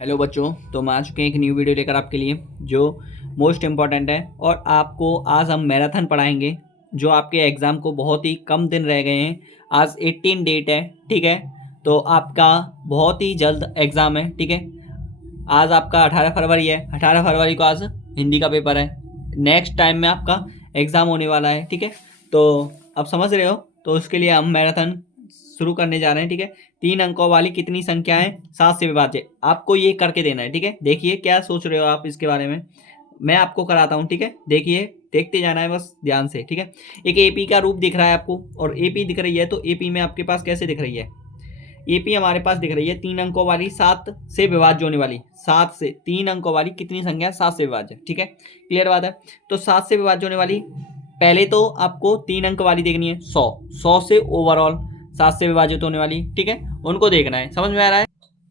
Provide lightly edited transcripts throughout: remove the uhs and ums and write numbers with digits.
Hello बच्चों, तो मैं आ चुके हैं एक न्यू वीडियो लेकर आपके लिए जो मोस्ट इम्पॉर्टेंट है। और आपको आज हम मैराथन पढ़ाएंगे जो आपके एग्ज़ाम को बहुत ही कम दिन रह गए हैं। आज 18 डेट है, ठीक है। तो आपका बहुत ही जल्द एग्ज़ाम है, ठीक है। आज आपका 18 फरवरी है, 18 फरवरी को आज हिंदी का पेपर है। नेक्स्ट टाइम में आपका एग्ज़ाम होने वाला है, ठीक है। तो आप समझ रहे हो, तो उसके लिए हम मैराथन शुरू करने जा रहे हैं, ठीक है। 3 अंकों वाली कितनी संख्याएं 7 से विभाज्य, आपको ये करके देना है, ठीक है। देखिए क्या सोच रहे हो आप इसके बारे में, मैं आपको कराता हूँ, ठीक है। देखिए, देखते जाना है बस ध्यान से, ठीक है। एक एपी का रूप दिख रहा है आपको, और एपी दिख रही है, तो एपी में आपके पास कैसे दिख रही है। एपी हमारे पास दिख रही है 3 अंकों वाली, 7 से विभाज्य होने वाली। 7 से 3 अंकों वाली कितनी संख्या है, 7 से विभाज्य, ठीक है। क्लियर बात है। तो 7 से विभाज्य होने वाली, पहले तो आपको 3 अंक वाली देखनी है, 100। 100 से ओवरऑल 7 से विभाजित होने वाली, ठीक है, उनको देखना है। समझ में आ रहा है।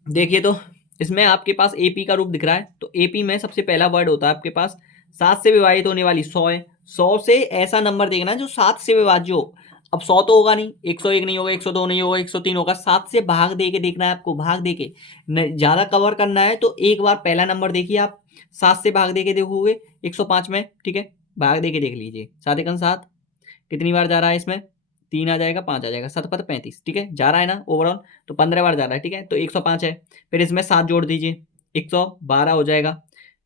देखिए, तो इसमें आपके पास एपी का रूप दिख रहा है, तो एपी में सबसे पहला वर्ड होता है आपके पास 7 से विभाजित होने वाली 100 है। 100 से ऐसा नंबर देखना है जो 7 से विभाज्य हो। अब 100 तो होगा नहीं, 101 नहीं होगा, 102 नहीं होगा, 103 होगा। 7 से भाग दे के देखना है आपको, भाग दे के ज्यादा कवर करना है। तो एक बार पहला नंबर देखिए आप, 7 से भाग दे के देखोगे 105 में, ठीक है। भाग दे के देख लीजिए, 7 एकम 7 कितनी बार जा रहा है इसमें, 3 आ जाएगा, 5 आ जाएगा, 7 पत 35, ठीक है। जा रहा है ना ओवरऑल, तो 15 बार जा रहा है, ठीक है। तो 105 है, फिर इसमें 7 जोड़ दीजिए, 112 हो जाएगा।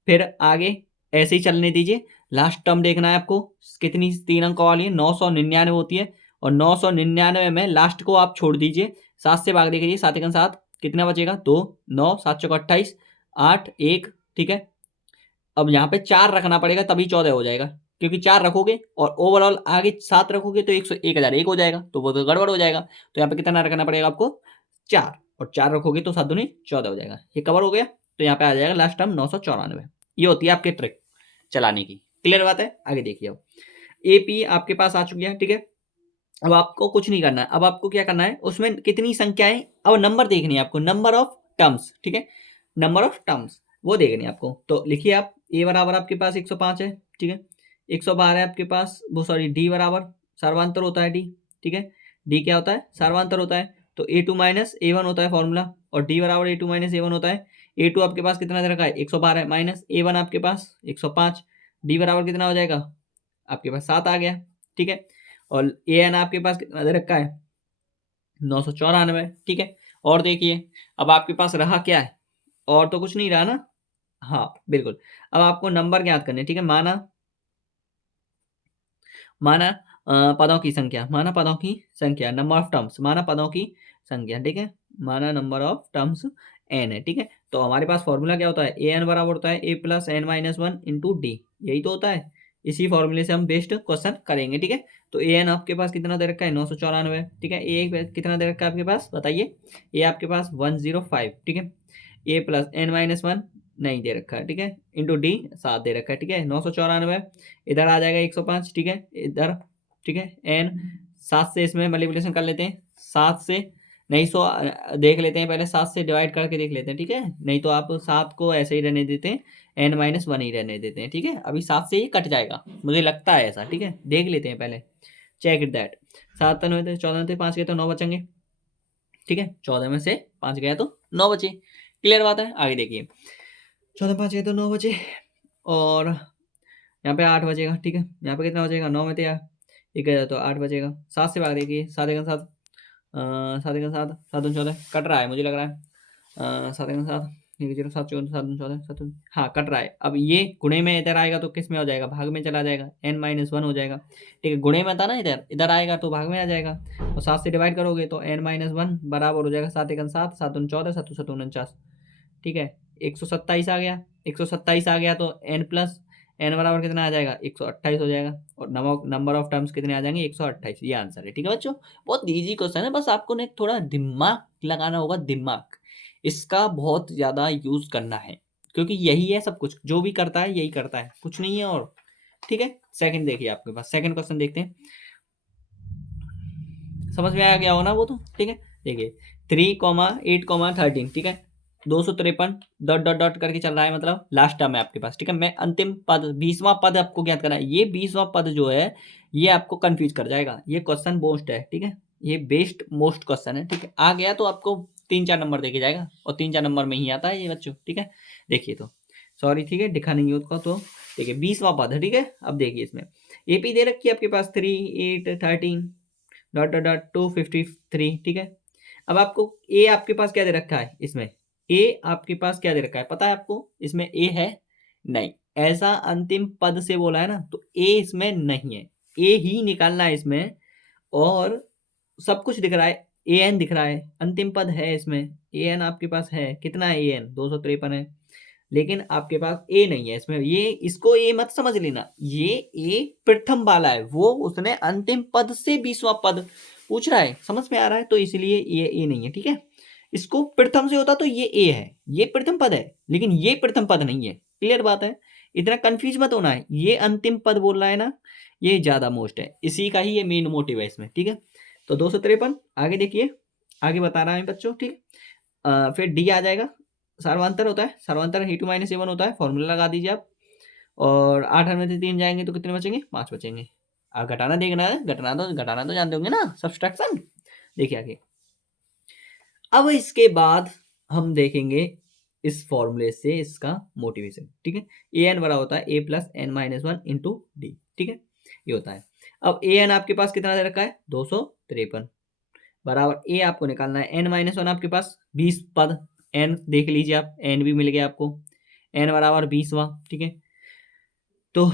फिर आगे ऐसे ही चलने दीजिए। लास्ट टर्म देखना है आपको, कितनी 3 अंक वाली है, 999 होती है। और 999 में लास्ट को आप छोड़ दीजिए, 7 से भाग दीजिए, 7 एकम 7 कितना बचेगा, 2, 9, 7 चौका 28, 8, 1, ठीक है। अब यहाँ पे 4 रखना पड़ेगा, तभी 14 हो जाएगा, क्योंकि 4 रखोगे और ओवरऑल आगे 7 रखोगे तो 1001 हो जाएगा, तो वो तो गड़बड़ हो जाएगा। तो यहाँ पे कितना रखना पड़ेगा आपको, 4। और 4 रखोगे तो 7 दूनी 14 हो जाएगा। ये कवर हो गया। तो यहाँ पे आ जाएगा लास्ट टर्म 994। ये होती है आपकी ट्रिक चलाने की। क्लियर बात है। आगे देखिए, अब एपी आपके पास आ चुकी है, ठीक है। अब आपको कुछ नहीं करना है, अब आपको क्या करना है, उसमें कितनी संख्याएं, अब नंबर देखनी है आपको, नंबर ऑफ टर्म्स, ठीक है। नंबर ऑफ टर्म्स वो देखनी है आपको। तो लिखिए आप, ए बराबर आपके पास 105 है, ठीक है। 112 है आपके पास, वो सॉरी डी बराबर सर्वांतर होता है डी, ठीक है। डी क्या होता है, सर्वांतर होता है। तो ए2 माइनस ए1 होता है फॉर्मूला, और डी बराबर ए2 माइनस ए1 होता है। ए2 आपके पास कितना दे रखा है, 112 माइनस ए1 आपके पास 105, डी बराबर कितना हो जाएगा आपके पास 7 आ गया, ठीक है। और ए एन आपके पास कितना दे रखा है, 994, ठीक है। और देखिए, अब आपके पास रहा क्या है, और तो कुछ नहीं रहा ना। हाँ बिल्कुल। अब आपको नंबर ज्ञात करने, ठीक है। माना माना पदों की संख्या, माना पदों की संख्या, नंबर ऑफ टर्म्स, माना पदों की संख्या, ठीक है। माना नंबर ऑफ टर्म्स एन है, ठीक है। तो हमारे पास फॉर्मूला क्या होता है, ए एन बराबर होता है a plus n minus one into d, यही तो होता है। इसी फॉर्मूले से हम बेस्ट क्वेश्चन करेंगे, ठीक है। तो ए एन आपके पास कितना दे रखा है, 994, ठीक है। ए कितना दे रखा है आपके पास, बताइए। ए आपके पास 105, ठीक है। A plus n minus one नहीं दे रखा है, ठीक है, इंटू डी 7 दे रखा है, ठीक है। 994 इधर आ जाएगा 105, ठीक है, इधर, ठीक है। एन 7 से इसमें मल्टीप्लिकेशन कर लेते हैं, 7 से नहीं, 100 देख लेते हैं पहले, 7 से डिवाइड करके देख लेते हैं, ठीक है। नहीं तो आप 7 को ऐसे ही रहने देते हैं, एन माइनस वन ही रहने देते हैं, ठीक है। अभी 7 से ही कट जाएगा, मुझे लगता है ऐसा, ठीक है। देख लेते हैं पहले, चेक इट दैट। 7 तो 9 14 थे, 5 गए तो 9 बचेंगे, ठीक है। 14 में से 5 गया तो 9 बचे। क्लियर बात है। आगे देखिए, 14 5 गए तो 9 बचे, और यहाँ पे 8 बचेगा, ठीक है। यहाँ पे कितना बचेगा, 9 में थे यार, एक गया तो 8 बचेगा। 7 से भाग देखिए, 7 एकम 7, 7 एकम 7, 7 दूनी 14 कट रहा है, मुझे लग रहा है। 7 एकम 7, 1 0 7 14 7 दूनी 14 7, हाँ कट रहा है। अब ये गुणे में इधर आएगा तो किस में हो जाएगा, भाग में चला जाएगा, n माइनस वन हो जाएगा, ठीक है। गुणे में था ना, इधर इधर आएगा तो भाग में आ जाएगा। और 7 से डिवाइड करोगे तो n माइनस वन बराबर हो जाएगा 7 एकम 7, 7 दूनी 14 7 7 49, ठीक है। 127 आ गया, 127 आ गया तो n प्लस एन बराबर कितना आ जाएगा, 128 हो जाएगा। और नंबर ऑफ टर्म्स कितने आ जाएंगे, 128। ये आंसर है, ठीक है बच्चों। बहुत इजी क्वेश्चन है, बस आपको ने थोड़ा दिमाग लगाना होगा, दिमाग इसका बहुत ज्यादा यूज करना है, क्योंकि यही है सब कुछ, जो भी करता है यही करता है, कुछ नहीं है और, ठीक है। सेकंड देखिए, आपके पास सेकंड क्वेश्चन देखते हैं, समझ में आ गया हो ना वो तो, ठीक है। देखिए 3,8,13, ठीक है। 253 डॉट डॉट डॉट करके चल रहा है, मतलब लास्ट टर्म है आपके पास, ठीक है। मैं अंतिम पद 20वां पद आपको ज्ञात करना है। ये 20वां पद जो है ये आपको कंफ्यूज कर जाएगा, ये क्वेश्चन मोस्ट है, ठीक है। ये बेस्ट मोस्ट क्वेश्चन है, ठीक है। आ गया तो आपको 3-4 नंबर देके जाएगा और 3-4 नंबर में ही आता है ये बच्चों, ठीक है। देखिए तो सॉरी, ठीक है, दिखा नहीं उसका तो देखिए 20वां पद है, ठीक है। अब देखिए इसमें एपी दे रखी है आपके पास 3, 8, 13 डॉट डॉट डॉट 253, ठीक है। अब आपको ए आपके पास क्या दे रखा है इसमें, ए आपके पास क्या दे रखा है पता है आपको, इसमें ए है नहीं, ऐसा अंतिम पद से बोला है ना, तो ए इसमें नहीं है, ए ही निकालना है इसमें। और सब कुछ दिख रहा है, ए एन दिख रहा है, अंतिम पद है इसमें, ए एन आपके पास है, कितना है ए एन 253 है, लेकिन आपके पास ए नहीं है इसमें। ये इसको ए मत समझ लेना, ये ए प्रथम वाला है, वो उसने अंतिम पद से 20वां पद पूछ रहा है, समझ में आ रहा है, तो इसलिए ये ए नहीं है, ठीक है। इसको प्रथम से होता तो ये ए है, ये प्रथम पद है, लेकिन ये प्रथम पद नहीं है, क्लियर बात है, इतना कंफ्यूज मत होना है, ये अंतिम पद बोल रहा है ना, ये ज्यादा मोस्ट है, इसी का ही ये मेन मोटिव है इसमें, ठीक है। तो 253 आगे देखिए, आगे बता रहा है बच्चों, ठीक। फिर डी आ जाएगा, सर्वांतर होता है, सर्वांतर e2 माइनस a1 होता है, फॉर्मूला लगा दीजिए आप, और 8 में से 3 जाएंगे तो कितने बचेंगे, 5 बचेंगे। घटाना देखना है, घटाना तो जानते होंगे ना, सब्सट्रैक्शन। देखिए आगे, अब इसके बाद हम देखेंगे इस फॉर्मूले से इसका मोटिवेशन, ठीक है। ए एन बड़ा होता है a plus n minus one into d, ठीक है, ये होता है। अब ए एन आपके पास कितना दे रखा है 253 बराबर ए आपको निकालना है एन माइनस वन, आपके पास 20 पद, एन देख लीजिए आप, एन भी मिल गया आपको, एन बराबर 20वां, ठीक है। तो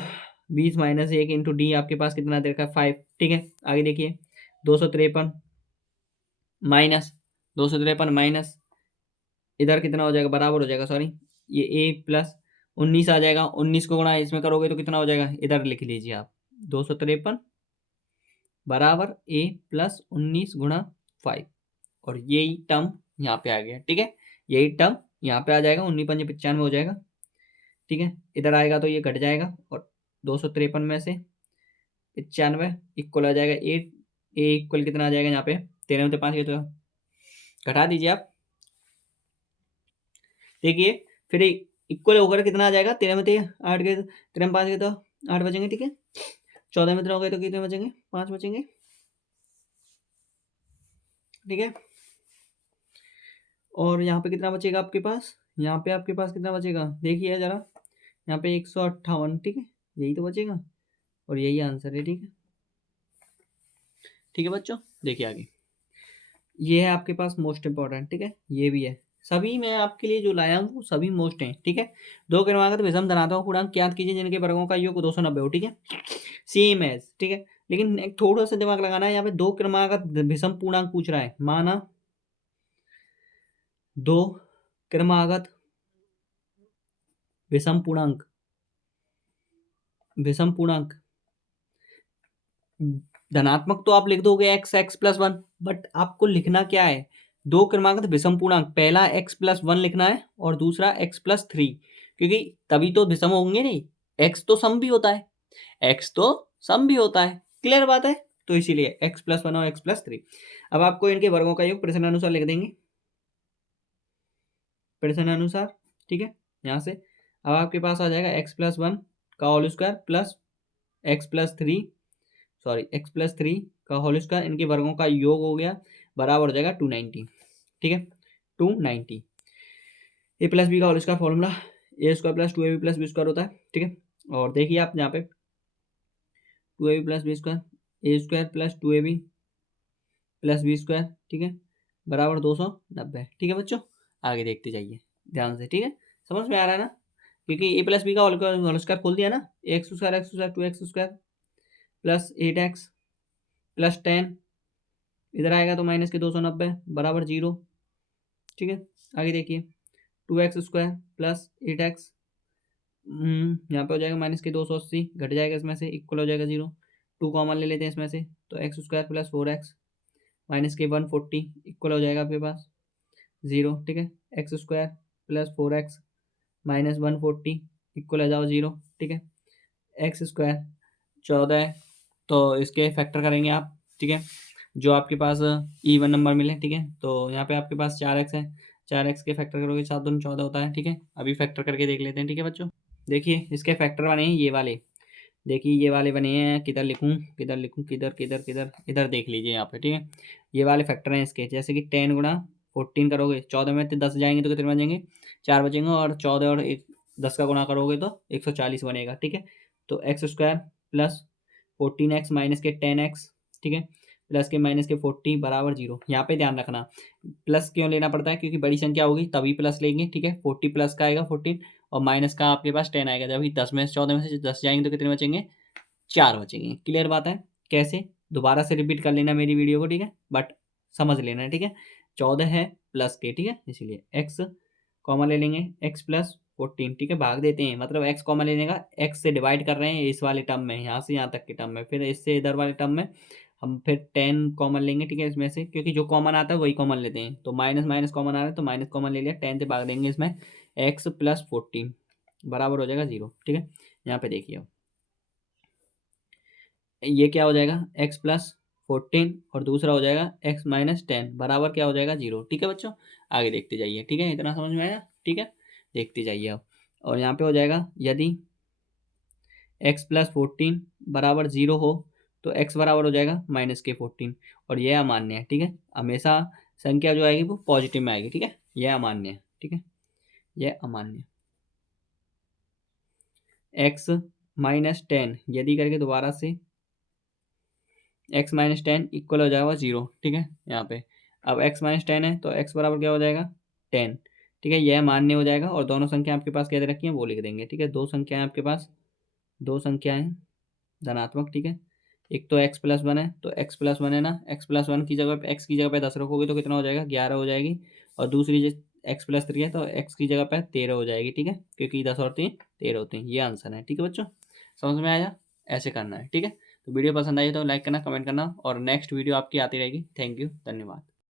20 माइनस 1 इंटू डी आपके पास कितना दे रखा है 5, ठीक है। आगे देखिए 253 माइनस 253 माइनस इधर कितना हो जाएगा, बराबर हो जाएगा, सॉरी ये ए प्लस 19 आ जाएगा, 19 को गुणा इसमें करोगे तो कितना हो जाएगा, इधर लिख लीजिए आप 253 बराबर ए प्लस 19 गुणा 5, और यही टर्म यहाँ पे आ गया, ठीक है, यही टर्म यहाँ पे आ जाएगा, 19×5 95 हो जाएगा, ठीक है। इधर आएगा तो ये घट जाएगा, और 253 में से 95 इक्वल आ जाएगा 8, ए इक्वल कितना आ जाएगा यहाँ पे 13 में से 5 तो घटा दीजिए आप, देखिए फिर इक्वल होकर कितना आ जाएगा, 13 में से 8 के 13 में 5 के तो 8 बचेंगे, ठीक है। 14 में 3 हो गए तो कितने बचेंगे, 5 बचेंगे, ठीक है। और यहाँ पे कितना बचेगा आपके पास, यहाँ पे आपके पास कितना बचेगा देखिए जरा, यहाँ पे 158, ठीक है, यही तो बचेगा, और यही आंसर है, ठीक है, ठीक है बच्चों। देखिए आगे, ये है आपके पास मोस्ट इंपॉर्टेंट, ठीक है, ये भी है, सभी मैं आपके लिए जो लाया हूँ वो सभी मोस्ट हैं, ठीक है। दो क्रमागत विषम धनात्मक पूर्णांक ज्ञात कीजिए जिनके वर्गों का योग 290 हो, ठीक है, सेम एज, ठीक है। लेकिन एक थोड़ा सा दिमाग लगाना है, यहाँ पे दो क्रमागत विषम पूर्णांक पूछ रहा है, माना दो क्रमागत विषम पूर्णांक, विषम पूर्णांक धनात्मक तो आप लिख दोगे x x plus one, but आपको लिखना क्या है, दो क्रमागत विषम पूर्णांक, पहला एक्स प्लस वन लिखना है और दूसरा एक्स प्लस थ्री, क्योंकि तभी तो विषम होंगे नहीं, एक्स तो सम भी होता है, एक्स तो सम भी होता है, क्लियर बात है, तो इसीलिए एक्स प्लस वन और एक्स प्लस थ्री। अब आपको इनके वर्गों का योग प्रश्नानुसार लिख देंगे, प्रश्नानुसार, ठीक है, यहाँ से अब आपके पास आ जाएगा एक्स प्लस वन का whole square plus x plus three, sorry x plus three का होल स्क्वायर, इनके वर्गों का योग हो गया, बराबर हो जाएगा 290, ठीक है, 290। ए प्लस बी का whole square formula a square plus 2ab plus b square होता है, ठीक है। और देखिए आप यहाँ पे 2ab plus b square, a square plus 2ab plus b square, ठीक है, बराबर 290, ठीक है बच्चों। आगे देखते जाइए ध्यान से, ठीक है, समझ में आ रहा है ना, क्योंकि ए प्लस बी का होल स्क्वायर खोल दिया ना, x square 2x square plus 8x plus 10, इधर आएगा तो माइनस के 290 बराबर 0, ठीक है। आगे देखिए 2x स्क्वायर प्लस 8x, यहाँ पे हो जाएगा माइनस के 280, घट जाएगा इसमें से, इक्वल हो जाएगा 0, 2 कॉमन ले लेते हैं इसमें से, तो x square plus 4x minus के 140 इक्वल हो जाएगा आपके पास 0, ठीक है। X square plus 4x minus 140 equal आ जाओ 0, ठीक है। एक्स स्क्वायर 14 है तो इसके फैक्टर करेंगे आप, ठीक है, जो आपके पास इवन नंबर मिले, ठीक है। तो यहाँ पे आपके पास 4x है, 4x के फैक्टर करोगे 7 दूनी 14 होता है, ठीक है। अभी फैक्टर करके देख लेते हैं, ठीक है बच्चों। देखिए इसके फैक्टर बने हैं ये वाले, देखिए ये वाले बने हैं, किधर लिखूँ किधर, इधर देख लीजिए यहाँ पे, ठीक है। ये वाले फैक्टर हैं इसके, जैसे कि 10 गुणा 14 करोगे, 14 में 10 जाएंगे तो कितने बचेंगे, 4 बचेंगे, और 14 और 10 का गुणा करोगे तो 140 बनेगा। ठीक है, तो x square plus 14x minus के 10x, ठीक है, प्लस के माइनस के 40 बराबर 0। यहाँ पे ध्यान रखना प्लस क्यों लेना पड़ता है, क्योंकि बड़ी संख्या होगी तभी प्लस लेंगे। ठीक है, 40 प्लस का आएगा 14 और माइनस का आपके पास 10 आएगा। जब 10 में से 14 में से 10 जाएंगे तो कितने बचेंगे, 4 बचेंगे। क्लियर बात है। कैसे, दोबारा से रिपीट कर लेना मेरी वीडियो को, ठीक है, बट समझ लेना। ठीक है, 14 है प्लस के, ठीक है, इसीलिए एक्स कॉमन ले लेंगे, एक्स प्लस 14, ठीक है, भाग देते हैं, मतलब एक्स कॉमन लेने का, एक्स से डिवाइड कर रहे हैं इस वाले टर्म में, यहाँ से यहाँ तक के टर्म में, फिर इससे इधर वाले टर्म में हम फिर 10 कॉमन लेंगे। ठीक है, इसमें से क्योंकि जो कॉमन आता है वही कॉमन लेते हैं, तो माइनस माइनस कॉमन आ रहा है तो माइनस कॉमन ले लिया, 10 से भाग देंगे इसमें, एक्स प्लस 14 बराबर हो जाएगा 0। ठीक है, यहाँ पे देखिए ये क्या हो जाएगा, एक्स प्लस 14 और दूसरा हो जाएगा एक्स माइनस 10 बराबर क्या हो जाएगा, 0। ठीक है बच्चों, आगे देखते जाइए। ठीक है, इतना समझ में आया। ठीक है, देखते जाइए अब, और यहाँ पे हो जाएगा यदि एक्स प्लस 14 बराबर 0 हो तो एक्स बराबर हो जाएगा माइनस के 14, और यह अमान्य है। ठीक है, हमेशा संख्या जो आएगी वो पॉजिटिव में आएगी। ठीक है, यह अमान्य है। ठीक है, यह अमान्य, एक्स माइनस 10 यदि करके दोबारा से एक्स माइनस 10 इक्वल हो जाएगा 0। ठीक है, यहाँ पे अब एक्स माइनस 10 है तो एक्स बराबर क्या हो जाएगा, 10। ठीक है, यह मान्य हो जाएगा, और दोनों संख्या आपके पास क्या दे रखी है वो लिख देंगे। ठीक है, दो संख्याएं आपके पास, दो संख्याएं धनात्मक। ठीक है, एक तो एक्स प्लस 1 है, तो एक्स प्लस 1 है ना, एक्स प्लस 1 की जगह पे एक्स की जगह पे 10 रखोगे तो कितना हो जाएगा, 11 हो जाएगी, और दूसरी एक्स प्लस 3 है तो एक्स की जगह पे 13 हो जाएगी। ठीक है, क्योंकि 10 और 3 13 होते हैं। ये आंसर है। ठीक है बच्चों, समझ में आया, ऐसे करना है। ठीक है, तो वीडियो पसंद आई तो लाइक करना, कमेंट करना, और नेक्स्ट वीडियो आपकी आती रहेगी। थैंक यू, धन्यवाद।